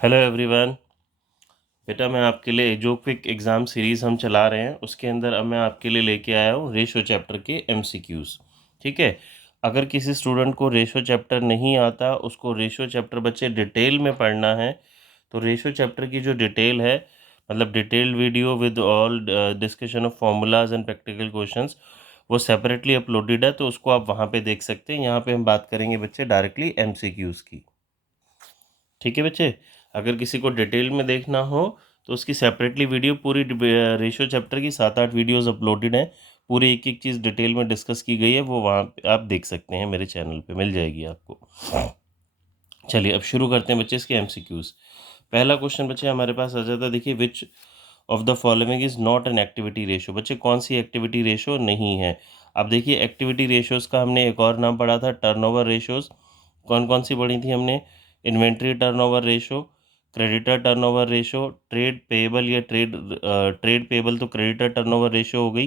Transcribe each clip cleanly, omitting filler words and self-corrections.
Hello everyone. बेटा मैं आपके लिए जो क्विक एग्ज़ाम सीरीज़ हम चला रहे हैं उसके अंदर अब मैं आपके लिए लेके आया हूँ रेशो चैप्टर के एमसीक्यूज़। ठीक है। अगर किसी स्टूडेंट को रेशो चैप्टर नहीं आता, उसको रेशो चैप्टर बच्चे डिटेल में पढ़ना है, तो रेशो चैप्टर की जो डिटेल है, मतलब detailed video with all discussion of formulas and practical questions, वो सेपरेटली अपलोडेड है, तो उसको आप वहाँ पे देख सकते हैं। यहाँ पे हम बात करेंगे बच्चे डायरेक्टली एमसीक्यूज़ की। ठीक है बच्चे। अगर किसी को डिटेल में देखना हो तो उसकी सेपरेटली वीडियो पूरी रेशियो चैप्टर की 7-8 वीडियोस अपलोडेड हैं। पूरी एक एक चीज़ डिटेल में डिस्कस की गई है, वो वहाँ पे आप देख सकते हैं, मेरे चैनल पे मिल जाएगी आपको। चलिए अब शुरू करते हैं बच्चे इसके एमसीक्यूज़। पहला क्वेश्चन बच्चे हमारे पास आ जाता है, देखिए विच of the following is not an activity ratio. बच्चे कौन सी एक्टिविटी रेशो नहीं है। अब देखिए एक्टिविटी रेशोज़ का हमने एक और नाम पढ़ा था, टर्नओवर रेशोज़। कौन कौन सी पढ़ी थी हमने? Inventory turnover ratio, creditor turnover ratio, trade payable या ट्रेड पेएबल तो क्रेडिटर टर्नओवर रेशो हो गई,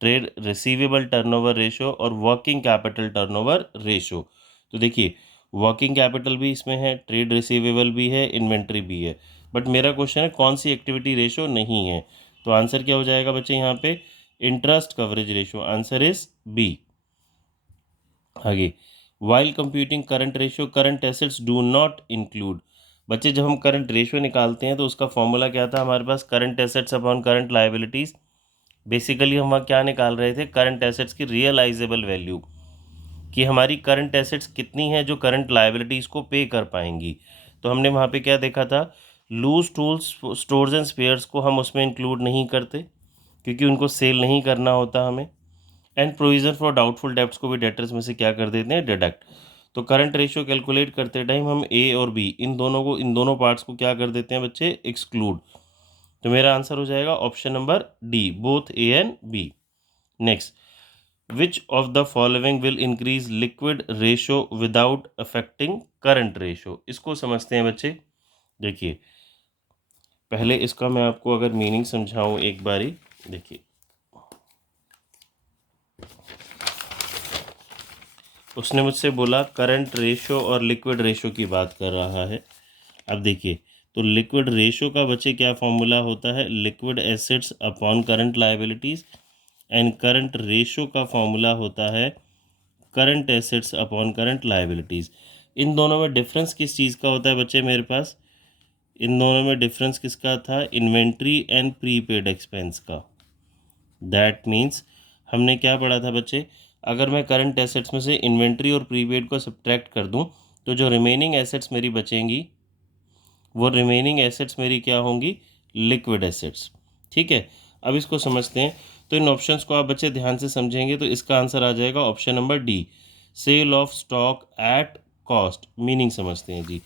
ट्रेड रिसीवेबल टर्नओवर रेशो और वर्किंग कैपिटल टर्नओवर रेशो। तो देखिए वर्किंग कैपिटल भी इसमें है, ट्रेड रिसीवेबल भी है, इन्वेंट्री भी है, बट मेरा क्वेश्चन है कौन सी एक्टिविटी रेशो नहीं है। तो आंसर क्या हो जाएगा बच्चे यहाँ पे? Interest coverage ratio. Answer is B. आगे, while computing current ratio current assets do not include. बच्चे जब हम करंट रेशियो निकालते हैं तो उसका फॉर्मूला क्या था हमारे पास? Current assets upon current liabilities. Basically हम वहाँ क्या निकाल रहे थे? करंट एसेट्स की रियलाइजेबल वैल्यू, कि हमारी करंट एसेट्स कितनी है जो करंट लायबिलिटीज़ को पे कर पाएंगी। तो हमने वहाँ पे क्या देखा था? Loose tools stores and spares को हम उसमें इंक्लूड नहीं करते, क्योंकि उनको सेल नहीं करना होता हमें। And provision for doubtful debts को भी डेटर्स में से क्या कर देते हैं? डिडक्ट। तो करंट रेशियो कैलकुलेट करते टाइम हम ए और बी इन दोनों पार्ट्स को क्या कर देते हैं बच्चे? एक्सक्लूड। तो मेरा आंसर हो जाएगा option number D, both A and B. Next, which of the following will increase liquid ratio without affecting current ratio. इसको समझते हैं बच्चे। देखिए पहले इसका मैं आपको अगर मीनिंग समझाऊं एक बारी। देखिए उसने मुझसे बोला करंट रेशो और लिक्विड रेशो की बात कर रहा है। अब देखिए, तो लिक्विड रेशो का बच्चे क्या फॉर्मूला होता है? Liquid assets upon current liabilities. And current ratio का फॉर्मूला होता है current assets upon current liabilities. इन दोनों में डिफरेंस किस चीज़ का होता है बच्चे मेरे पास? इन दोनों में डिफरेंस किसका था? इन्वेंट्री एंड प्रीपेड एक्सपेंस का। दैट मीन्स हमने क्या पढ़ा था बच्चे? अगर मैं करंट एसेट्स में से इन्वेंट्री और प्रीपेड को सब्ट्रैक्ट कर दूं, तो जो रिमेनिंग एसेट्स मेरी बचेंगी, वो रिमेनिंग एसेट्स मेरी क्या होंगी? Liquid assets. ठीक है। अब इसको समझते हैं। तो इन ऑप्शंस को आप बच्चे ध्यान से समझेंगे तो इसका आंसर आ जाएगा option number D, sale of stock at cost. Meaning समझते हैं जी।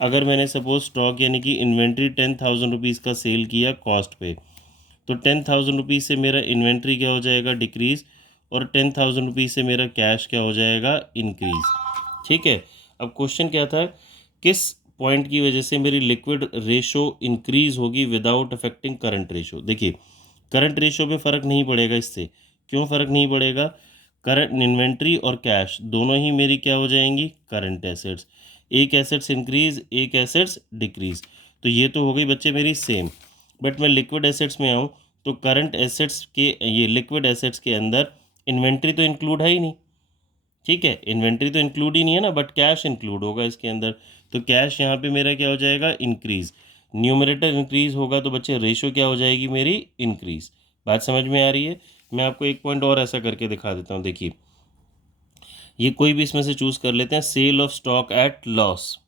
अगर मैंने सपोज स्टॉक यानी कि इन्वेंट्री 10,000 रुपीज़ का सेल किया कॉस्ट पे, तो 10,000 रुपीज़ से मेरा इन्वेंट्री क्या हो जाएगा? डिक्रीज़। और 10,000 रुपीज़ से मेरा कैश क्या हो जाएगा? इंक्रीज़। ठीक है। अब क्वेश्चन क्या था? किस पॉइंट की वजह से मेरी लिक्विड रेशो इंक्रीज होगी विदाउट अफेक्टिंग करंट रेशो? देखिए करंट रेशो पे फ़र्क नहीं पड़ेगा इससे। क्यों फ़र्क नहीं पड़ेगा? करंट इन्वेंट्री और कैश दोनों ही मेरी क्या हो जाएंगी? Current assets. एक एसेट्स इंक्रीज, एक एसेट्स डिक्रीज, तो ये तो हो गई बच्चे मेरी सेम। बट मैं लिक्विड एसेट्स में आऊँ तो करंट एसेट्स के, ये लिक्विड एसेट्स के अंदर इन्वेंट्री तो इंक्लूड है ही नहीं। ठीक है, इन्वेंट्री तो इंक्लूड ही नहीं है ना, बट कैश इंक्लूड होगा इसके अंदर। तो कैश यहाँ पे मेरा क्या हो जाएगा? इंक्रीज। न्यूमरेटर इंक्रीज होगा तो बच्चे रेशो क्या हो जाएगी मेरी? इंक्रीज। बात समझ में आ रही है? मैं आपको एक पॉइंट और ऐसा करके दिखा देता हूँ। देखिए ये कोई भी इसमें से चूज़ कर लेते हैं। Sale of stock at loss.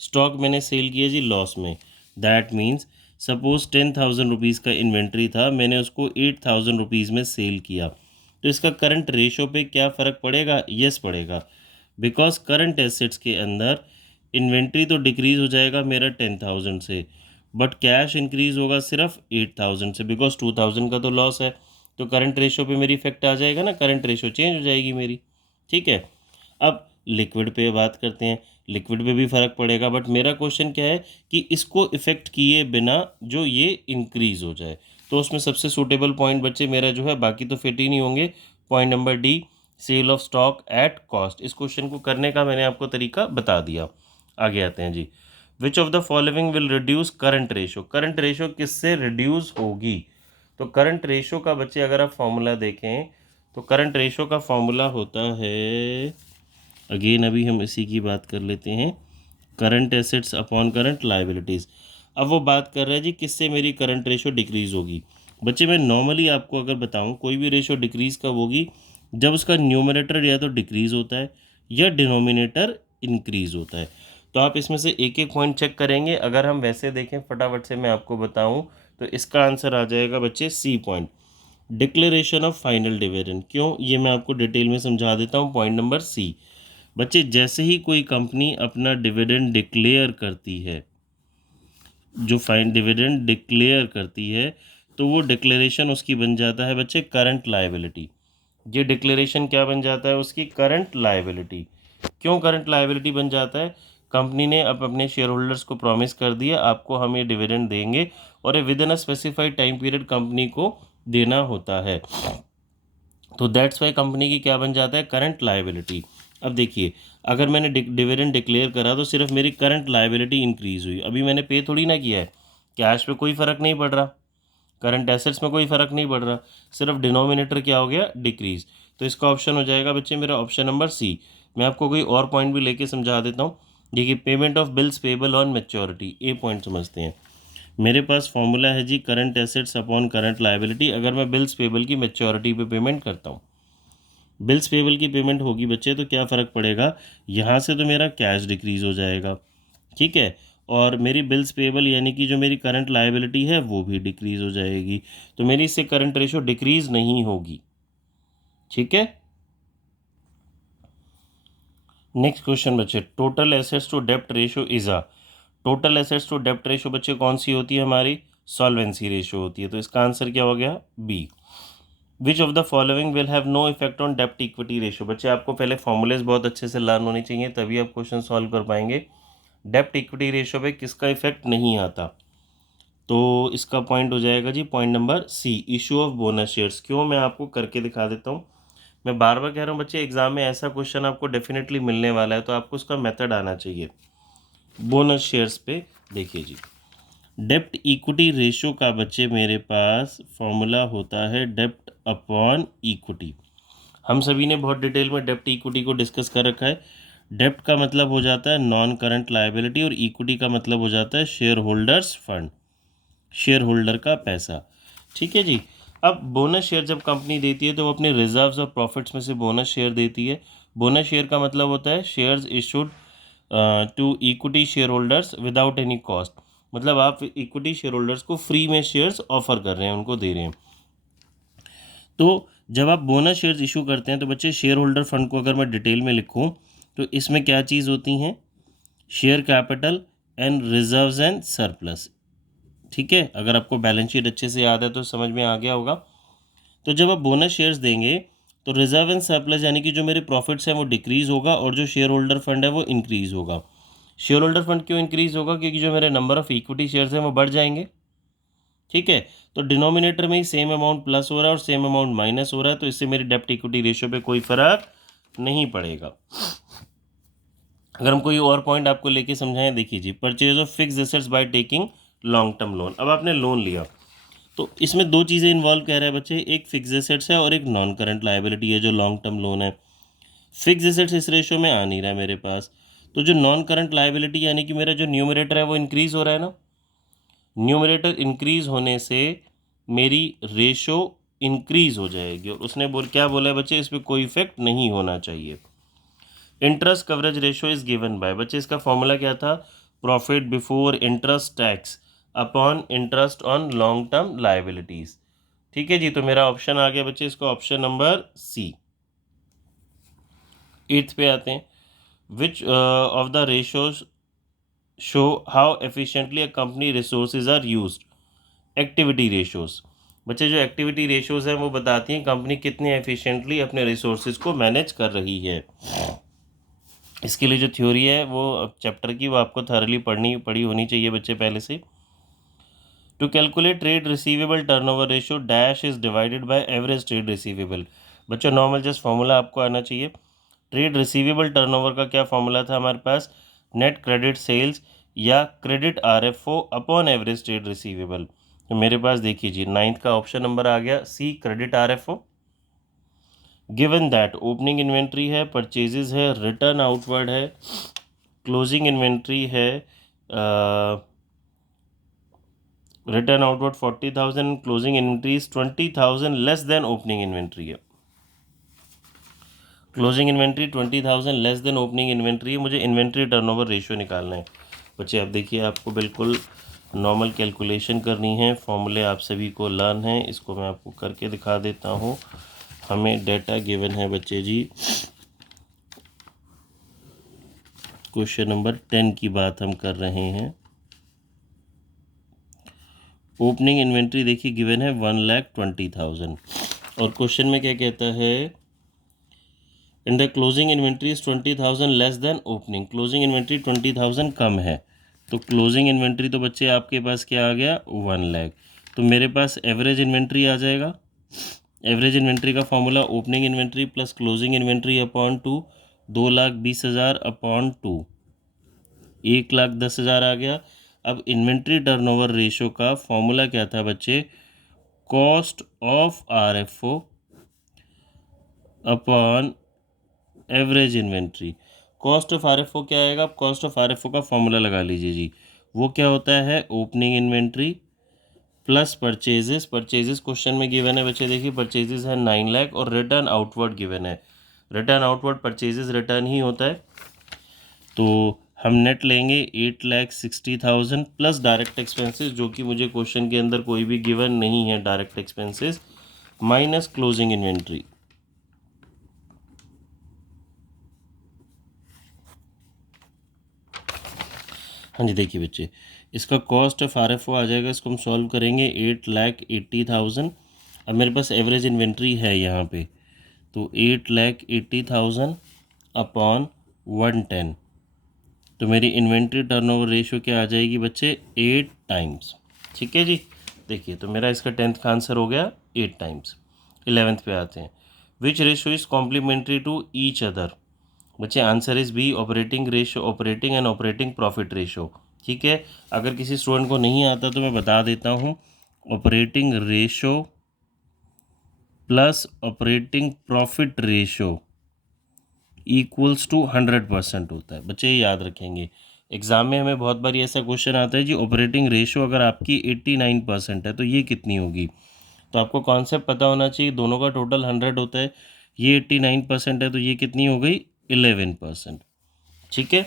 Stock मैंने सेल किया जी लॉस में। दैट मीन्स सपोज 10,000 रुपीज़ का इन्वेंट्री था, मैंने उसको 8,000 रुपीज़ में सेल किया, तो इसका करंट रेशो पे क्या फ़र्क पड़ेगा? यस पड़ेगा। बिकॉज करंट एसेट्स के अंदर इन्वेंट्री तो डिक्रीज़ हो जाएगा मेरा 10,000 से, बट कैश इंक्रीज़ होगा सिर्फ 8,000 से, बिकॉज 2,000 का तो लॉस है। तो करंट रेशो पे मेरी इफेक्ट आ जाएगा ना, करंट रेशो चेंज हो जाएगी मेरी। ठीक है। अब लिक्विड पे बात करते हैं। लिक्विड पे भी फ़र्क पड़ेगा, बट मेरा क्वेश्चन क्या है कि इसको इफ़ेक्ट किए बिना जो ये इंक्रीज़ हो जाए, तो उसमें सबसे सूटेबल पॉइंट बच्चे मेरा जो है, बाकी तो फिट ही नहीं होंगे, point number D, sale of stock at cost. इस क्वेश्चन को करने का मैंने आपको तरीका बता दिया। आगे आते हैं जी। Which of the following will reduce current ratio, current ratio किससे रिड्यूस होगी? तो करंट रेशो का बच्चे अगर आप फॉर्मूला देखें तो करंट रेशो का फॉर्मूला होता है, अगेन अभी हम इसी की बात कर लेते हैं, current assets upon current liabilities. अब वो बात कर रहा है जी किससे मेरी करंट रेशो डिक्रीज़ होगी। बच्चे मैं नॉर्मली आपको अगर बताऊं कोई भी रेशो डिक्रीज़ कब होगी, जब उसका न्यूमरेटर या तो डिक्रीज़ होता है या डिनोमिनेटर इंक्रीज़ होता है। तो आप इसमें से एक एक पॉइंट चेक करेंगे। अगर हम वैसे देखें फटाफट से मैं आपको बताऊं तो इसका आंसर आ जाएगा बच्चे C point, declaration of final dividend. क्यों, ये मैं आपको डिटेल में समझा देता हूँ। पॉइंट नंबर सी, बच्चे जैसे ही कोई कंपनी अपना डिविडेंड डिक्लेयर करती है, जो फाइन डिविडेंड डिक्लेयर करती है, तो वो डिक्लेरेशन उसकी बन जाता है बच्चे करंट लायबिलिटी। ये डिक्लेरेशन क्या बन जाता है उसकी? Current liability. क्यों करंट लायबिलिटी बन जाता है? कंपनी ने अब अपने शेयर होल्डर्स को प्रॉमिस कर दिया आपको हम ये डिविडेंड देंगे और ये with in a specified time period company को देना होता है। तो दैट्स वाई कंपनी की क्या बन जाता है? Current liability. अब देखिए अगर मैंने डिविडेंड डिक्लेयर करा तो सिर्फ मेरी करंट लायबिलिटी इंक्रीज़ हुई, अभी मैंने पे थोड़ी ना किया है, कैश पे कोई फ़र्क नहीं पड़ रहा, करंट एसेट्स में कोई फ़र्क नहीं पड़ रहा, सिर्फ डिनोमिनेटर क्या हो गया? डिक्रीज़। तो इसका ऑप्शन हो जाएगा बच्चे मेरा ऑप्शन नंबर सी। मैं आपको कोई और पॉइंट भी लेके समझा देता हूँ। देखिए payment of bills payable on maturity, A point समझते हैं। मेरे पास फॉर्मूला है जी current assets upon current liability. अगर मैं बिल्स पेबल की मैच्योरिटी पे पेमेंट करता हूँ, बिल्स पेबल की पेमेंट होगी बच्चे, तो क्या फ़र्क पड़ेगा? यहाँ से तो मेरा कैश डिक्रीज़ हो जाएगा, ठीक है, और मेरी बिल्स पेबल यानी कि जो मेरी करंट लायबिलिटी है वो भी डिक्रीज़ हो जाएगी, तो मेरी इससे करंट रेशो डिक्रीज़ नहीं होगी, ठीक है। नेक्स्ट क्वेश्चन बच्चे, टोटल एसेट्स टू डेप्ट ratio is a, total assets to डेप्ट रेशो बच्चे कौन सी होती है? हमारी सॉल्वेंसी रेशो होती है। तो इसका आंसर क्या हो गया? B. Which of the following will have no effect on डेप्ट इक्विटी रेशो। बच्चे आपको पहले फॉर्मूलेज बहुत अच्छे से लर्न होनी चाहिए तभी आप क्वेश्चन सॉल्व कर पाएंगे। डेप्ट इक्विटी रेशो पे किसका इफेक्ट नहीं आता? तो इसका पॉइंट हो जाएगा जी point number C, issue of bonus shares. क्यों, मैं आपको करके दिखा देता हूँ। मैं बार बार कह रहा हूँ बच्चे एग्जाम में ऐसा क्वेश्चन आपको डेफिनेटली मिलने वाला है, तो आपको उसका मेथड आना चाहिए। बोनस शेयर्स पे देखिए जी, डेप्ट इक्विटी रेशो का बच्चे मेरे पास फॉर्मूला होता है डेप्ट अपॉन इक्विटी। हम सभी ने बहुत डिटेल में डेप्ट इक्विटी को डिस्कस कर रखा है। डेप्ट का मतलब हो जाता है नॉन करंट लायबिलिटी और इक्विटी का मतलब हो जाता है share holders fund, share holder का पैसा, ठीक है जी। अब बोनस शेयर जब कंपनी देती है तो वो अपने रिजर्व्स और प्रॉफिट्स में से बोनस शेयर देती है। बोनस शेयर का मतलब होता है shares issued to equity share holders without any cost, मतलब आप इक्विटी शेयर होल्डर्स को फ्री में शेयर्स ऑफर कर रहे हैं, उनको दे रहे हैं। तो जब आप बोनस शेयर्स इशू करते हैं तो बच्चे शेयर होल्डर फंड को अगर मैं डिटेल में लिखूं तो इसमें क्या चीज़ होती हैं? Share capital and reserves and surplus, ठीक है। अगर आपको बैलेंस शीट अच्छे से याद है तो समझ में आ गया होगा। तो जब आप बोनस शेयर्स देंगे तो रिजर्व एंड सरप्लस यानी कि जो मेरे प्रॉफिट्स हैं वो डिक्रीज़ होगा और जो शेयर होल्डर फंड है वो इंक्रीज़ होगा। शेयर होल्डर फंड क्यों इंक्रीज़ होगा? क्योंकि जो मेरे नंबर ऑफ़ इक्विटी शेयर्स हैं वो बढ़ जाएंगे, ठीक है। तो डिनोमिनेटर में ही सेम अमाउंट प्लस हो रहा है और सेम अमाउंट माइनस हो रहा है, तो इससे मेरी डेप्ट इक्विटी रेशियो पे कोई फ़र्क नहीं पड़ेगा। अगर हम कोई और पॉइंट आपको लेके समझाएं, देखिए जी, purchase of fix assets by taking long term loan. अब आपने लोन लिया तो इसमें दो चीज़ें इन्वॉल्व कह रहे हैं बच्चे, एक फिक्स एसेट्स है और एक नॉन करंट लायबिलिटी है जो लॉन्ग टर्म लोन है। फिक्स एसेट्स इस रेशो में आ नहीं रहा है मेरे पास, तो जो नॉन करंट लायबिलिटी यानी कि मेरा जो न्यूमरेटर है वो इंक्रीज़ हो रहा है ना, न्यूमरेटर इंक्रीज़ होने से मेरी रेशो इंक्रीज़ हो जाएगी और उसने क्या बोला है बच्चे, इस पर कोई इफेक्ट नहीं होना चाहिए। Interest coverage ratio is given by, बच्चे इसका फॉर्मूला क्या था? Profit before interest tax upon interest on long term liabilities, ठीक है जी। तो मेरा ऑप्शन आ गया बच्चे, इसका ऑप्शन नंबर सी। 8th पे आते हैं, which of the ratios show how efficiently a company resources are used. Activity ratios, बच्चे जो एक्टिविटी रेशोज़ हैं वो बताती हैं कंपनी कितने एफिशिएंटली अपने रिसोर्सेज को मैनेज कर रही है। इसके लिए जो थ्योरी है वो चैप्टर की वो आपको थॉरली पढ़ी होनी चाहिए बच्चे पहले से। To calculate trade receivable turnover ratio dash is divided by average trade receivable. बच्चों नॉर्मल जस्ट फॉर्मूला आपको आना चाहिए। ट्रेड रिसीवेबल टर्नओवर का क्या फॉर्मूला था हमारे पास? नेट क्रेडिट सेल्स या credit RFO upon average trade receivable. तो मेरे पास देखिए जी 9th का ऑप्शन नंबर आ गया C, credit RFO। Given that opening inventory है, परचेजेस है, रिटर्न आउटवर्ड है, क्लोजिंग इन्वेंट्री है, return outward 40,000, closing inventory 20,000 less than opening inventory है। Closing inventory 20,000 less than opening inventory है। मुझे इन्वेंट्री टर्नओवर रेशियो निकालना है बच्चे। अब देखिए आपको बिल्कुल नॉर्मल कैलकुलेशन करनी है, फॉर्मूले आप सभी को लर्न है, इसको मैं आपको करके दिखा देता हूँ। हमें डेटा गिवन है बच्चे जी, क्वेश्चन नंबर 10 की बात हम कर रहे हैं। ओपनिंग इन्वेंट्री देखिए गिवन है 1,20,000 और क्वेश्चन में क्या कहता है, in the closing inventory is 20,000 less than opening. Closing inventory 20,000 कम है, तो क्लोजिंग इन्वेंट्री तो बच्चे आपके पास क्या आ गया 1 लाख। तो मेरे पास एवरेज इन्वेंट्री आ जाएगा। एवरेज इन्वेंट्री का formula opening inventory plus closing inventory upon 2, 2,20,000 upon 2, 1,10,000 आ गया। अब इन्वेंट्री टर्नओवर रेशो का फॉर्मूला क्या था बच्चे, cost of RFO upon average inventory. Cost of RFO क्या आएगा, कॉस्ट ऑफ RFO का फॉर्मूला लगा लीजिए जी, वो क्या होता है opening inventory plus purchases. Purchases question में गिवन है बच्चे, देखिए परचेजेस है 9 लाख और रिटर्न आउटवर्ड गिवन है। रिटर्न आउटवर्ड परचेजेस रिटर्न ही होता है, तो हम नेट लेंगे 8,60,000 प्लस डायरेक्ट एक्सपेंसेस, जो कि मुझे क्वेश्चन के अंदर कोई भी गिवन नहीं है direct expenses, minus closing inventory. हाँ जी देखिए बच्चे, इसका कॉस्ट ऑफ RFO आ जाएगा, इसको हम सॉल्व करेंगे 8,80,000। अब मेरे पास एवरेज इन्वेंट्री है यहाँ पे, तो 8,80,000 अपॉन 110, तो मेरी इन्वेंट्री टर्नओवर रेशियो क्या आ जाएगी बच्चे 8 टाइम्स। ठीक है जी, देखिए तो मेरा इसका 10th का आंसर हो गया 8 टाइम्स। 11th पे आते हैं, which ratio is complementary to each other. बच्चे answer is B, operating ratio, operating and operating profit ratio. ठीक है, अगर किसी स्टूडेंट को नहीं आता तो मैं बता देता हूँ, operating ratio plus operating profit ratio equals to 100% होता है। बच्चे ये याद रखेंगे, एग्जाम में हमें बहुत बार ऐसा क्वेश्चन आता है जी, ऑपरेटिंग रेशो अगर आपकी 89% है तो ये कितनी होगी। तो आपको कॉन्सेप्ट पता होना चाहिए, दोनों का टोटल 100 होता है, ये 89% है तो ये कितनी हो गई 11%। ठीक है,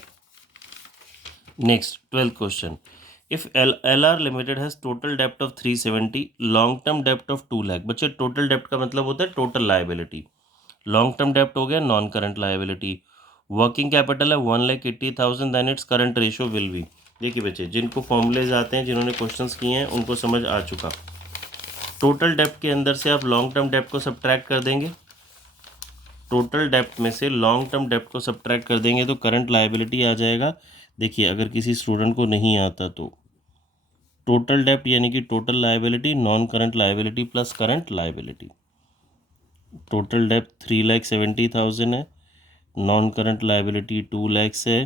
next 12th question, if LR limited has total डेप्ट ऑफ 370, लॉन्ग टर्म डेप्ट ऑफ 2 लाख। बच्चे टोटल डेप्ट का मतलब होता है टोटल लायबिलिटी, लॉन्ग टर्म डेप्ट हो गया non current liability, working capital है 1,80,000, then its current ratio will be. देखिए बच्चे, जिनको फॉर्मूलेज आते हैं, जिन्होंने क्वेश्चंस किए हैं उनको समझ आ चुका। टोटल डेप्ट के अंदर से आप लॉन्ग टर्म डेप्ट को सब्ट्रैक्ट कर देंगे, टोटल डेप्ट में से लॉन्ग टर्म डेप्ट को सब्ट्रैक्ट कर देंगे तो करंट लायबिलिटी आ जाएगा। देखिए अगर किसी स्टूडेंट को नहीं आता तो टोटल डेप्ट यानी कि total liability, non current liability plus current liability. Total डेप्ट 3,70,000 है, नॉन करंट लायबिलिटी 2 लैक्स है,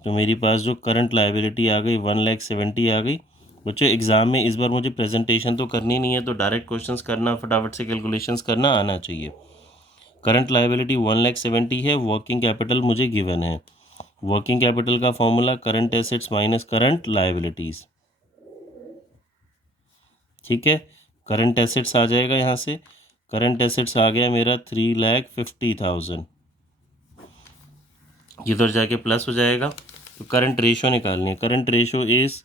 तो मेरी पास जो करंट लायबिलिटी आ गई 1,70,000 आ गई। बच्चों एग्ज़ाम में इस बार मुझे प्रेजेंटेशन तो करनी नहीं है, तो डायरेक्ट क्वेश्चंस करना, फटाफट से कैलकुलेशंस करना आना चाहिए। करंट लायबिलिटी 1,70,000 है, वर्किंग कैपिटल मुझे गिवन है, वर्किंग कैपिटल का formula current assets minus current liabilities. ठीक है, करंट एसेट्स आ जाएगा यहाँ से, करंट एसेट्स आ गया मेरा 3,50,000, इधर जाके प्लस हो जाएगा। तो करंट रेशो निकालनी है, current ratio is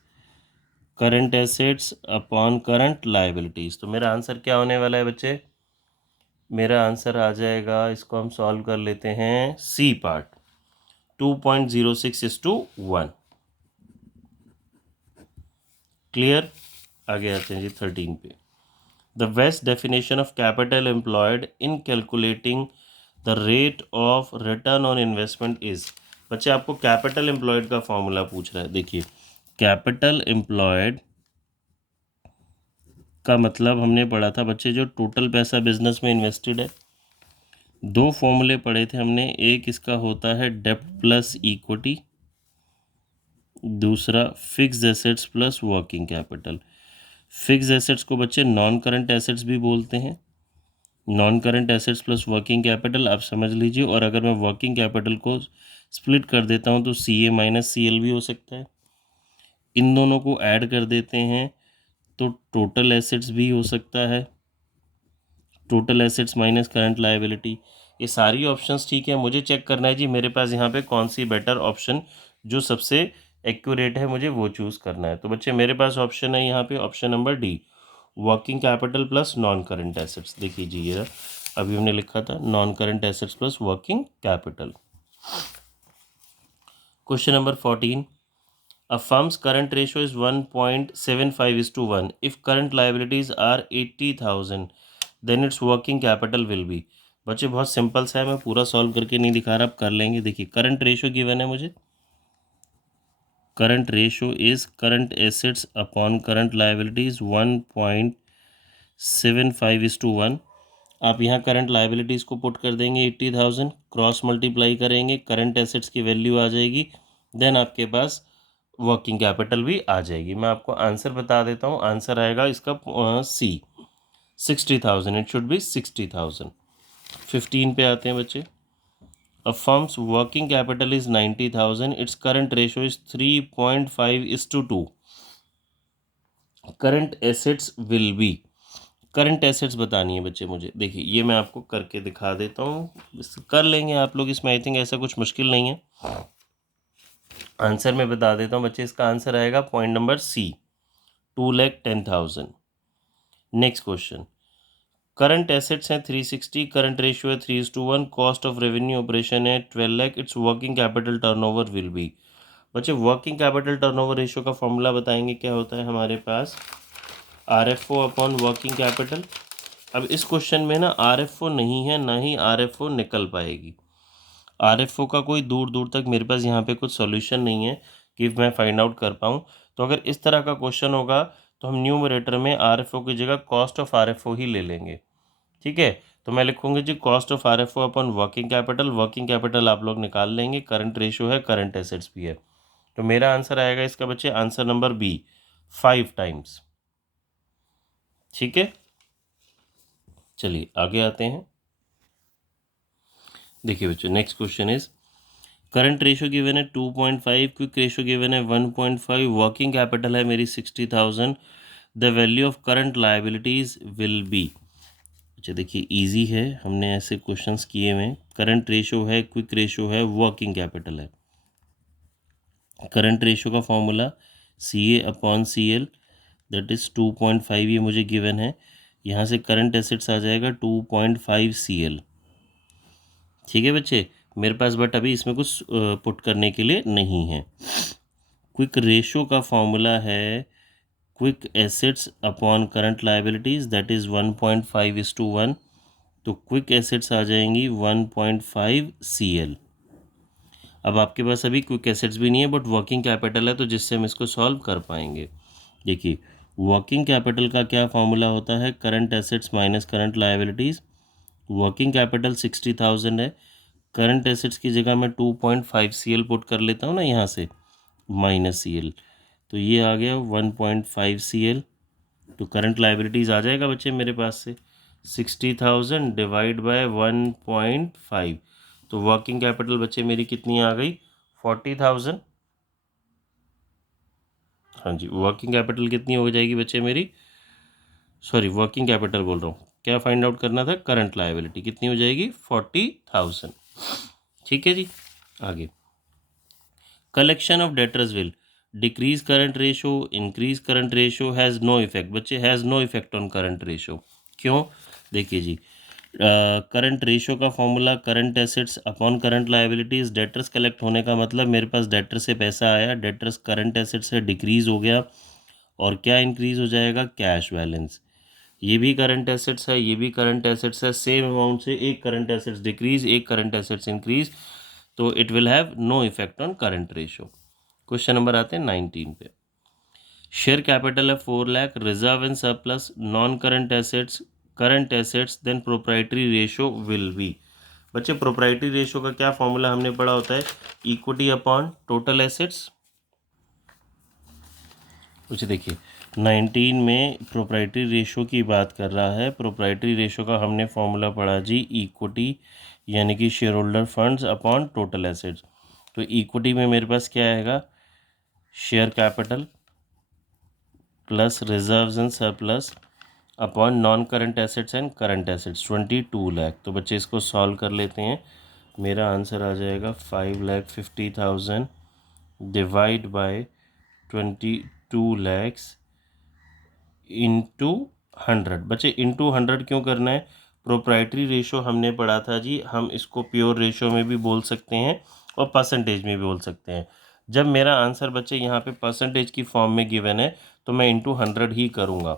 current assets upon current liabilities. तो मेरा आंसर क्या होने वाला है बच्चे, मेरा आंसर आ जाएगा, इसको हम सॉल्व कर लेते हैं, सी पार्ट 2.06:1। क्लियर, आगे आते हैं जी 13 पे। The best definition of capital employed in calculating the rate of return on investment is. बच्चे आपको कैपिटल एम्प्लॉयड का फॉर्मूला पूछ रहा है। देखिए कैपिटल एम्प्लॉयड का मतलब हमने पढ़ा था बच्चे, जो टोटल पैसा बिजनेस में इन्वेस्टेड है। दो फॉर्मूले पढ़े थे हमने, एक इसका होता है डेप्ट प्लस इक्विटी, दूसरा fixed assets plus working capital. Fixed assets को बच्चे नॉन करंट एसेट्स भी बोलते हैं। Non current assets plus working capital आप समझ लीजिए। और अगर मैं वर्किंग कैपिटल को स्प्लिट कर देता हूँ तो CA माइनस CL भी हो सकता है। इन दोनों को ऐड कर देते हैं तो टोटल एसेट्स भी हो सकता है, total assets minus current liability. ये सारी ऑप्शंस ठीक है, मुझे चेक करना है जी मेरे पास यहाँ पे कौन सी बेटर ऑप्शन जो सबसे एक्यूरेट है मुझे वो चूज़ करना है। तो बच्चे मेरे पास ऑप्शन है यहाँ पे option number D, working capital plus non current assets. देखिए जी ये अभी हमने लिखा था non current assets plus working capital. Question number 14, a firm's current ratio is 1.75:1. If current liabilities are 80,000, then its working capital will be। बच्चे बहुत simple सा है, मैं पूरा सॉल्व करके नहीं दिखा रहा, आप कर लेंगे। देखिए करंट रेशो गिवन है मुझे, current ratio is current assets upon current liabilities 1.75:1। आप यहाँ करंट लायबिलिटीज़ को पुट कर देंगे 80,000, क्रॉस मल्टीप्लाई करेंगे, करंट एसेट्स की वैल्यू आ जाएगी, देन आपके पास वर्किंग कैपिटल भी आ जाएगी। मैं आपको आंसर बता देता हूँ, आंसर आएगा इसका C 60,000, इट शुड बी 60,000। 15 पे आते हैं बच्चे, a firms working capital is 90,000, its current ratio is 3.5:2। Current assets will be, current assets बतानी है बच्चे मुझे। देखिए ये मैं आपको करके दिखा देता हूँ, कर लेंगे आप लोग इसमें, आई थिंक ऐसा कुछ मुश्किल नहीं है। आंसर मैं बता देता हूँ बच्चे, इसका आंसर आएगा point number C 2,10,000। Next question, current assets हैं 360, करंट रेशियो है 3:1, कॉस्ट ऑफ रेवेन्यू ऑपरेशन है 12 lakh, it's working capital turnover will be. बच्चे वर्किंग कैपिटल टर्नओवर रेशियो का फॉर्मूला बताएंगे, क्या होता है हमारे पास, RFO अपॉन वर्किंग कैपिटल। अब इस क्वेश्चन में ना RFO नहीं है, ना ही RFO निकल पाएगी। RFO का कोई दूर दूर तक मेरे पास यहाँ पे कुछ सॉल्यूशन नहीं है कि मैं फाइंड आउट कर पाऊँ। तो अगर इस तरह का क्वेश्चन होगा तो हम न्यूमरेटर में RFO की जगह कॉस्ट ऑफ RFO ही ले लेंगे, ठीक है। तो मैं लिखूँगी जी cost of RFO upon working capital, working capital आप लोग निकाल लेंगे, करंट रेशियो है, करंट एसेट्स भी है। तो मेरा आंसर आएगा इसका बच्चे आंसर नंबर B 5 टाइम्स, ठीक है। चलिए आगे आते हैं। देखिए बच्चों next question is, current ratio given है 2.5, क्विक रेशो गिवन है 1.5, वर्किंग कैपिटल है मेरी 60,000, the value of current liabilities will be. अच्छा देखिए इजी है, हमने ऐसे क्वेश्चंस किए हुए हैं। करंट रेशो है, क्विक रेशो है, वर्किंग कैपिटल है। करंट रेशो का formula CA upon CL that is 2.5, ये मुझे गिवन है। यहाँ से करंट एसेट्स आ जाएगा 2.5 CL, ठीक है बच्चे मेरे पास, बट अभी इसमें कुछ पुट करने के लिए नहीं है। क्विक रेशो का फॉर्मूला है quick assets upon current liabilities that is 1.5:1। तो क्विक एसेट्स आ जाएंगी 1.5 CL। अब आपके पास अभी क्विक एसेट्स भी नहीं है बट वर्किंग कैपिटल है, तो जिससे हम इसको सॉल्व कर पाएंगे। देखिए वर्किंग कैपिटल का क्या फॉर्मूला होता है, current assets minus current liabilities. Working capital 60,000 है, करंट एसेट्स की जगह मैं 2.5 CL पुट कर लेता हूँ ना यहाँ से, माइनस CL, तो ये आ गया 1.5 CL। तो करंट लायबिलिटीज़ आ जाएगा बच्चे मेरे पास से 60,000 डिवाइड बाय 1.5, तो वर्किंग कैपिटल बच्चे मेरी कितनी आ गई 40,000। हाँ जी वर्किंग कैपिटल कितनी हो जाएगी बच्चे मेरी, सॉरी वर्किंग कैपिटल बोल रहा हूँ, क्या फाइंड आउट करना था, करंट लायबिलिटी कितनी हो जाएगी 40,000, ठीक है जी। आगे, collection of debtors will decrease current ratio, increase current ratio, has no effect. बच्चे has no effect on current ratio, क्यों, देखिए जी करंट रेशो का formula current assets upon current liabilities. Debtors collect होने का मतलब मेरे पास डेटर से पैसा आया, डेटर्स करंट एसेट्स से डिक्रीज़ हो गया, और क्या इंक्रीज़ हो जाएगा, कैश बैलेंस। ये भी करंट एसेट्स है, ये भी करंट एसेट्स है, सेम अमाउंट से एक करंट एसेट्स डिक्रीज, एक करंट एसेट्स इंक्रीज, तो it will have no effect on current ratio. Question number आते हैं 19 पे, शेयर कैपिटल है 4 lakh, reserve and surplus, non current assets then proprietary ratio will be. बच्चे proprietary ratio का क्या formula हमने पढ़ा होता है, इक्विटी अपॉन टोटल एसेट्स, उसे देखिए 19 में प्रोप्राइटरी रेशो की बात कर रहा है। प्रोप्राइटरी रेशो का हमने फॉर्मूला पढ़ा जी, इक्विटी यानी कि share holder funds upon total assets. तो इक्विटी में मेरे पास क्या आएगा, share capital plus reserves and surplus upon non current assets and current assets 22 lakh. तो बच्चे इसको सॉल्व कर लेते हैं। मेरा आंसर आ जाएगा 5,50,000 डिवाइड बाय 22 लैक्स इंटू 100। बच्चे इंटू 100 क्यों करना है, प्रोप्राइटरी रेशो हमने पढ़ा था जी, हम इसको प्योर रेशो में भी बोल सकते हैं और परसेंटेज में भी बोल सकते हैं। जब मेरा आंसर बच्चे यहाँ पे परसेंटेज की फॉर्म में गिवन है तो मैं इंटू 100 ही करूँगा,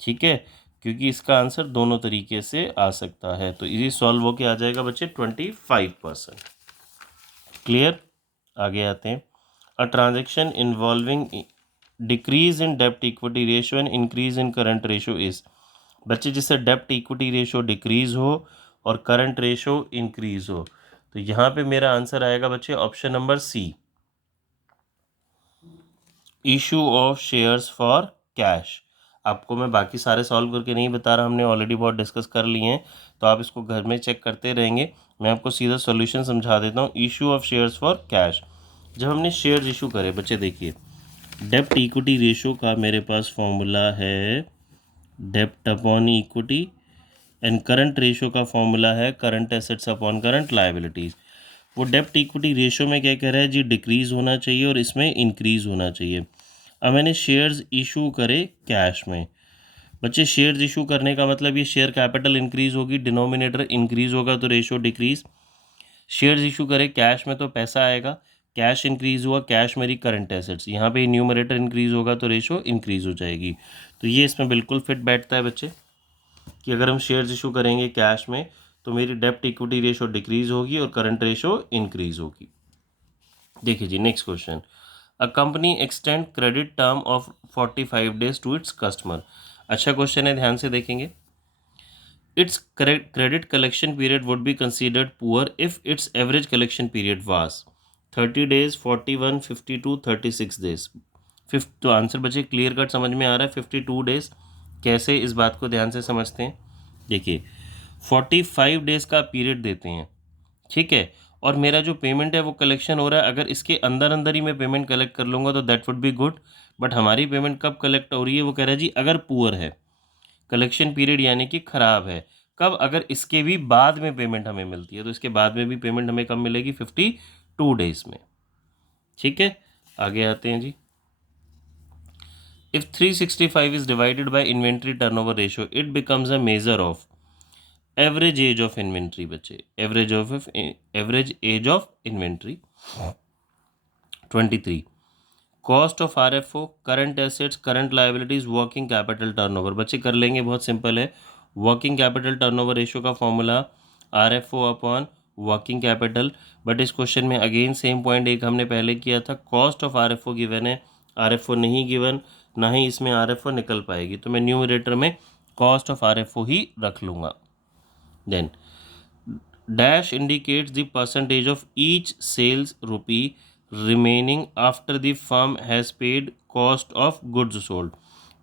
ठीक है, क्योंकि इसका आंसर दोनों तरीके से आ सकता है। तो इजी सॉल्व होके आ जाएगा बच्चे 25%। क्लियर। आगे आते हैं। A transaction involving decrease in डेप्ट equity ratio and increase in current ratio is. बच्चे जिससे डेप्ट इक्विटी रेशियो डिक्रीज हो और करंट रेशियो इंक्रीज हो, तो यहाँ पे मेरा आंसर आएगा बच्चे option number C, issue of shares for cash. आपको मैं बाकी सारे सॉल्व करके नहीं बता रहा, हमने ऑलरेडी बहुत डिस्कस कर लिए हैं, तो आप इसको घर में चेक करते रहेंगे। मैं आपको सीधा सॉल्यूशन समझा देता हूँ। Issue of shares for cash, जब हमने शेयर्स इशू करे बच्चे देखिए, डेप्ट इक्विटी रेशियो का मेरे पास फॉर्मूला है डेप्ट upon equity and current ratio का फॉर्मूला है current assets upon current liabilities. वो डेप्ट इक्विटी रेशियो में क्या कह रहा है जी, डिक्रीज होना चाहिए और इसमें इंक्रीज होना चाहिए। अब मैंने शेयर्स इशू करे कैश में। बच्चे शेयर्स इशू करने का मतलब ये शेयर कैपिटल इंक्रीज होगी, डिनोमिनेटर इंक्रीज होगा तो रेशियो डिक्रीज। शेयर्स इशू करे कैश में तो पैसा आएगा, कैश इंक्रीज हुआ, कैश मेरी करंट एसेट्स, यहाँ पे न्यूमरेटर इंक्रीज होगा तो रेशियो इंक्रीज हो जाएगी। तो ये इसमें बिल्कुल फिट बैठता है बच्चे कि अगर हम शेयर्स इशू करेंगे कैश में तो मेरी डेप्ट इक्विटी रेशियो डिक्रीज होगी और करंट रेशियो इंक्रीज होगी। देखिए जी next question, a company extend credit term of 45 days to its customer. अच्छा क्वेश्चन है, ध्यान से देखेंगे। Its credit collection period would be considered poor if its average collection period was 30 days, 41, 52, 36 days. तो answer बचे क्लियर कट समझ में आ रहा है 52 डेज। कैसे, इस बात को ध्यान से समझते हैं। देखिए 45 डेज़ का पीरियड देते हैं, ठीक है, और मेरा जो पेमेंट है वो कलेक्शन हो रहा है, अगर इसके अंदर अंदर ही मैं पेमेंट कलेक्ट कर लूँगा तो that would be good. But हमारी पेमेंट कब कलेक्ट हो रही है, वो कह रहा है जी अगर पुअर है, कलेक्शन पीरियड यानी कि ख़राब है, कब, अगर इसके भी बाद में पेमेंट हमें मिलती है, तो इसके बाद में भी पेमेंट हमें कब मिलेगी, 52 डेज़ में, ठीक है। आगे आते हैं जी। If 365 is divided by inventory turnover ratio it becomes a measure of average age of inventory. बच्चे average age of inventory 23, cost of RFO, current assets, current liabilities, working capital turnover. बच्चे कर लेंगे, बहुत सिंपल है। Working capital turnover ratio का formula RFO upon working capital. But इस question में again same point एक हमने पहले किया था, कॉस्ट ऑफ आरएफओ गिवन है, आरएफओ नहीं गिवन, ना ही इसमें आरएफओ निकल पाएगी, तो मैं न्यूमरेटर में कॉस्ट ऑफ आरएफओ ही रख लूँगा। Then dash indicates the percentage of each sales rupee remaining after the firm has paid cost of goods sold।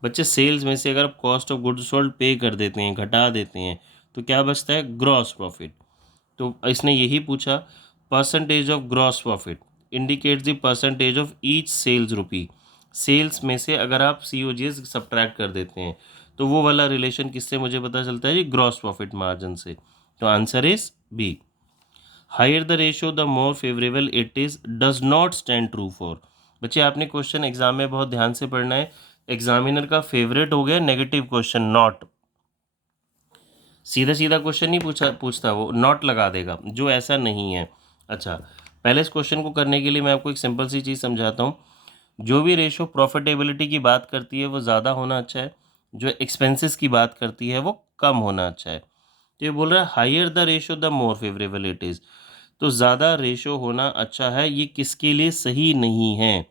बच्चे सेल्स में से अगर आप कॉस्ट ऑफ गुड्स सोल्ड पे कर देते हैं, घटा देते हैं, तो क्या बचता है, ग्रॉस प्रॉफिट। तो इसने यही पूछा, percentage of gross profit indicates the percentage of each sales rupee. Sales में से अगर आप COGS सब्ट्रैक्ट कर देते हैं तो वो वाला रिलेशन किससे मुझे पता चलता है जी, ग्रॉस प्रॉफिट मार्जिन से। तो answer is B. Higher the ratio the more favourable it is does not stand true for. बच्चे आपने क्वेश्चन एग्जाम में बहुत ध्यान से पढ़ना है, एग्जामिनर का फेवरेट हो गया नेगेटिव क्वेश्चन नॉट। सीधा सीधा क्वेश्चन नहीं पूछता वो नॉट लगा देगा, जो ऐसा नहीं है। अच्छा, पहले इस क्वेश्चन को करने के लिए मैं आपको एक सिंपल सी चीज़ समझाता हूँ। जो भी रेशो प्रॉफिटेबिलिटी की बात करती है वो ज़्यादा होना अच्छा है, जो एक्सपेंसेस की बात करती है वो कम होना अच्छा है। तो ये बोल रहा है higher the ratio the more favourable it is, तो ज़्यादा रेशो होना अच्छा है, ये किसके लिए सही नहीं है,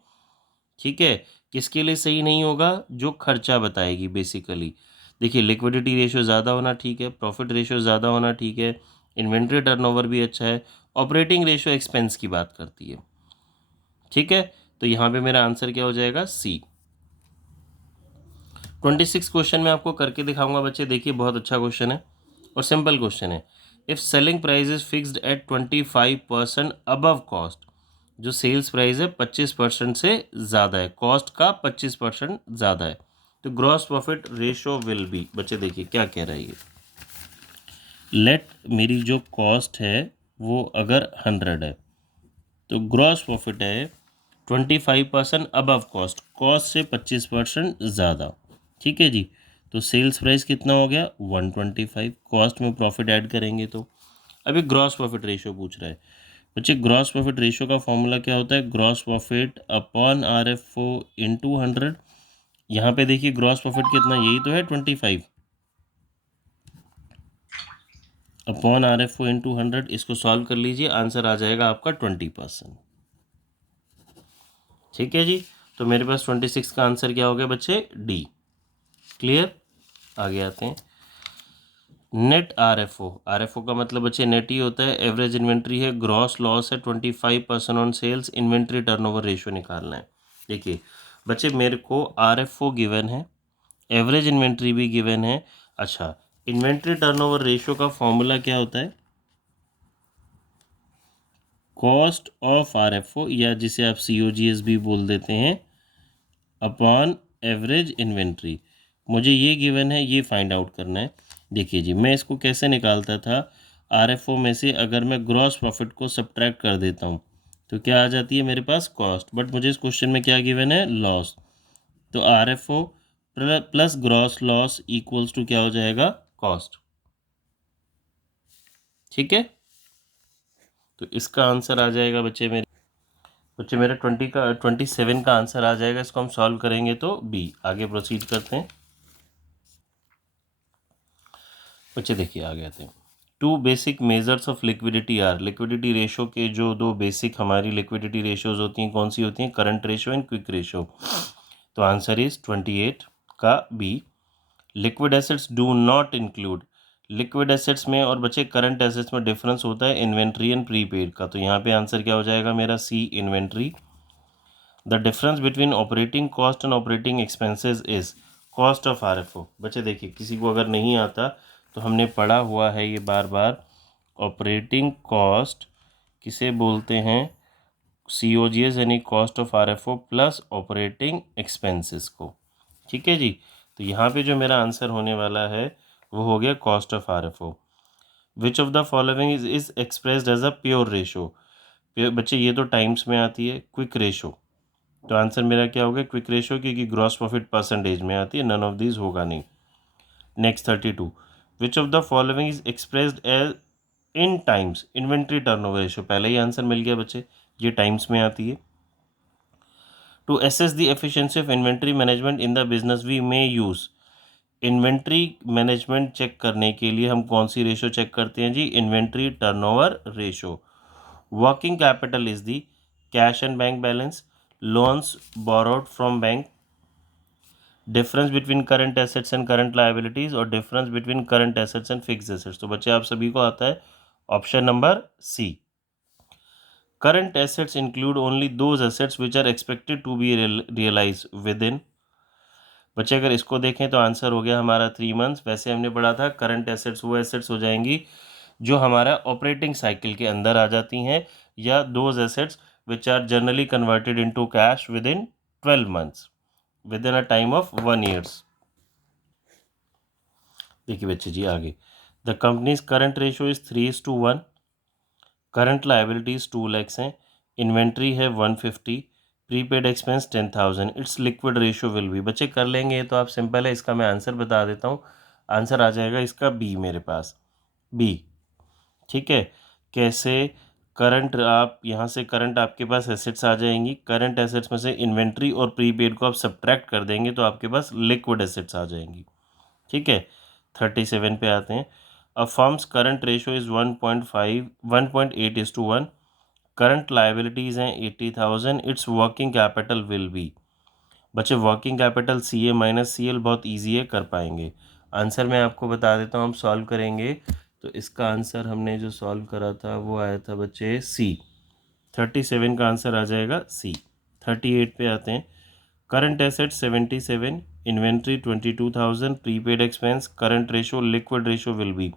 ठीक है। किसके लिए सही नहीं होगा, जो खर्चा बताएगी बेसिकली। देखिए लिक्विडिटी रेशियो ज़्यादा होना ठीक है, प्रॉफिट रेशियो ज़्यादा होना ठीक है, इन्वेंट्री टर्नओवर भी अच्छा है, ऑपरेटिंग रेशियो एक्सपेंस की बात करती है, ठीक है। तो यहाँ पे मेरा आंसर क्या हो जाएगा, सी। 26 क्वेश्चन में आपको करके दिखाऊंगा बच्चे। देखिए बहुत अच्छा क्वेश्चन है और सिंपल क्वेश्चन है। If selling price is fixed at 25% above cost, जो सेल्स प्राइस है 25% से ज़्यादा है, कॉस्ट का 25% ज़्यादा है, तो gross profit ratio will be. बच्चे देखिए क्या कह रहा है ये। लेट मेरी जो कॉस्ट है वो अगर 100 है तो ग्रॉस प्रॉफिट है 25% अबव कॉस्ट, कॉस्ट से 25% ज़्यादा। ठीक है जी। तो सेल्स प्राइस कितना हो गया 125, कॉस्ट में प्रॉफिट ऐड करेंगे तो अभी ग्रॉस प्रॉफिट रेशियो पूछ रहा है। बच्चे ग्रॉस प्रॉफिट रेशियो का फॉर्मूला क्या होता है, gross profit upon RFO into 100। यहाँ पे देखिए ग्रॉस प्रॉफिट कितना, यही तो है 25 अपॉन RFO इंटू 100। इसको सॉल्व कर लीजिए, आंसर आ जाएगा आपका 20%। ठीक है जी। तो मेरे पास 26 का आंसर क्या हो गया बच्चे, डी। क्लियर। आगे आते हैं। नेट RFO का मतलब बच्चे नेट ही होता है, एवरेज इन्वेंट्री है, ग्रॉस लॉस है 25% on sales, inventory turnover ratio निकालना है। देखिए बच्चे मेरे को RFO गिवन है, एवरेज इन्वेंट्री भी गिवन है। अच्छा, इन्वेंट्री टर्नओवर रेशियो का फॉर्मूला क्या होता है, कॉस्ट ऑफ RFO, या जिसे आप COGS भी बोल देते हैं, अपॉन एवरेज इन्वेंट्री। मुझे ये गिवन है, ये फाइंड आउट करना है। देखिए जी, मैं इसको कैसे निकालता था, RFO में से अगर मैं ग्रॉस प्रॉफिट को सब्ट्रैक्ट कर देता हूँ तो क्या आ जाती है मेरे पास, कॉस्ट। बट मुझे इस क्वेश्चन में क्या गिवन है, लॉस। तो RFO plus gross loss equals to क्या हो जाएगा, कॉस्ट। ठीक है। तो इसका आंसर आ जाएगा बच्चे मेरा 27 का आंसर आ जाएगा। इसको हम सॉल्व करेंगे तो बी। आगे प्रोसीड करते हैं बच्चे। देखिए आगे आते हैं। Two basic measures of liquidity are, liquidity ratio के जो दो बेसिक हमारी लिक्विडिटी रेशोज होती हैं कौन सी होती हैं, current ratio and quick ratio. तो आंसर इज 28 का B. Liquid assets do not include, liquid assets में और बच्चे करंट एसेट्स में डिफरेंस होता है इन्वेंट्री एंड प्रीपेड का। तो यहाँ पे आंसर क्या हो जाएगा मेरा, C, inventory. The difference between operating cost and operating expenses is cost of RFO। बच्चे देखिए किसी को अगर नहीं आता तो हमने पढ़ा हुआ है ये बार बार, ऑपरेटिंग कॉस्ट किसे बोलते हैं, COGS यानी cost of RFO plus operating expenses को। ठीक है जी। तो यहाँ पे जो मेरा आंसर होने वाला है वो हो गया cost of RFO। Which of the following is expressed as a pure ratio. बच्चे ये तो टाइम्स में आती है, क्विक रेशो। तो आंसर मेरा क्या होगा, क्विक रेशो, क्योंकि ग्रॉस प्रॉफिट परसेंटेज में आती है, नन ऑफ दीज होगा नहीं। Next 32, which of the following is expressed as in times inventory turnover ratio. पहले ही आंसर मिल गया बच्चे, ये टाइम्स में आती है। To assess the efficiency of inventory management in the business we may use, inventory management check करने के लिए हम कौन सी रेशो चेक करते हैं जी, inventory turnover ratio. Working capital is the cash and bank balance, loans borrowed from bank, difference between current assets and current liabilities, और difference between current assets and fixed assets. तो बच्चे आप सभी को आता है option number C. Current assets include only those assets which are expected to be realise within. बच्चे अगर इसको देखें तो आंसर हो गया हमारा 3 मंथ्स। वैसे हमने पढ़ा था करंट एसेट्स वो एसेट्स हो जाएंगी जो हमारा ऑपरेटिंग साइकिल के अंदर आ जाती हैं, या those assets which are generally converted into cash within 12 months, within a time of 1 years. देखिए बच्चे जी आगे, the companies current ratio is 3:1, current liabilities 2 lakhs हैं, इन्वेंट्री है 150, prepaid expense 10,000, its liquid ratio will be. बच्चे कर लेंगे ये तो आप, सिंपल है। इसका मैं आंसर बता देता हूँ, आंसर आ जाएगा इसका बी मेरे पास, बी। ठीक है। कैसे, करंट, आप यहाँ से करंट आपके पास एसेट्स आ जाएंगी, करंट एसेट्स में से इन्वेंट्री और प्रीपेड को आप सब्ट्रैक्ट कर देंगे तो आपके पास लिक्विड एसेट्स आ जाएंगी। ठीक है। 37 पे आते हैं। A firm's current ratio is 1.8:1, current liabilities हैं 80,000, it's working capital will be. बच्चे working capital CA minus CL बहुत ईजी है, कर पाएंगे। आंसर मैं आपको बता देता हूँ, हम सॉल्व करेंगे तो इसका आंसर हमने जो सॉल्व करा था वो आया था बच्चे सी। 37 का आंसर आ जाएगा सी। 38 पे आते हैं। Current asset 77, inventory 22,000, prepaid expense, current ratio, liquid ratio will B.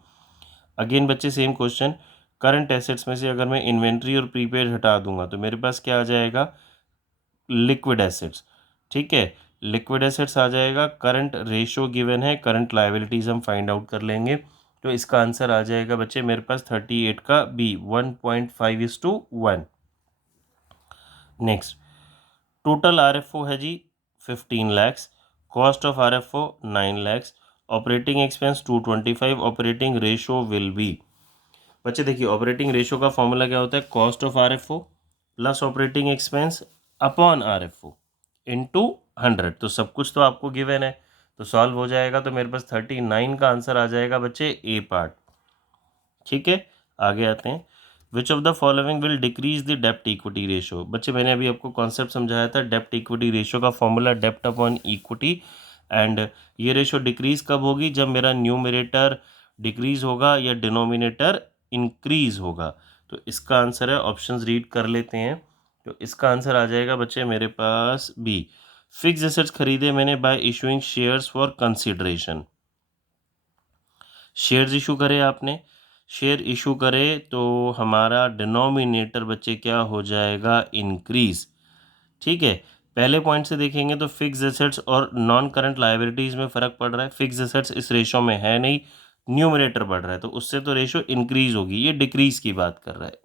Again बच्चे सेम क्वेश्चन, करंट एसेट्स में से अगर मैं इन्वेंट्री और प्रीपेड हटा दूंगा तो मेरे पास क्या आ जाएगा, लिक्विड एसेट्स। ठीक है, लिक्विड एसेट्स आ जाएगा। करंट रेशो गिवन है, करंट लायबिलिटीज हम फाइंड आउट कर लेंगे। तो इसका आंसर आ जाएगा बच्चे मेरे पास 38 का बी, 1.5:1। नेक्स्ट, टोटल RFO है जी 15 lakhs, cost of RFO 9 lakhs, operating expense 225, operating ratio will be. बच्चे देखिए, ऑपरेटिंग रेशो का फॉर्मूला क्या होता है, cost of RFO plus operating expense upon RFO into 100। तो सब कुछ तो आपको गिवन है, तो सॉल्व हो जाएगा। तो मेरे पास 39 का आंसर आ जाएगा बच्चे, ए पार्ट। ठीक है, आगे आते हैं। Which of the following will decrease the डेप्ट इक्विटी रेशो। बच्चे मैंने अभी आपको कॉन्सेप्ट समझाया था, डेप्ट इक्विटी रेशो का फॉर्मूला डेप्ट अपॉन इक्विटी। एंड ये रेशो डिक्रीज कब होगी, जब मेरा न्यूमरेटर डिक्रीज होगा या डिनोमिनेटर इंक्रीज होगा। तो इसका आंसर है, ऑप्शंस रीड कर लेते हैं। तो इसका आंसर आ जाएगा बच्चे मेरे पास बी, फिक्स एसेट्स खरीदे मैंने bye issuing shares for consideration. Shares issue करे आपने, शेयर इशू करे तो हमारा डिनोमिनेटर बच्चे क्या हो जाएगा, इंक्रीज। ठीक है, पहले पॉइंट से देखेंगे तो फिक्स एसेट्स और नॉन करंट लायबिलिटीज़ में फ़र्क पड़ रहा है। फिक्स एसेट्स इस रेशो में है नहीं, न्यूमरेटर बढ़ रहा है, तो उससे तो रेशो इंक्रीज होगी, ये डिक्रीज की बात कर रहा है।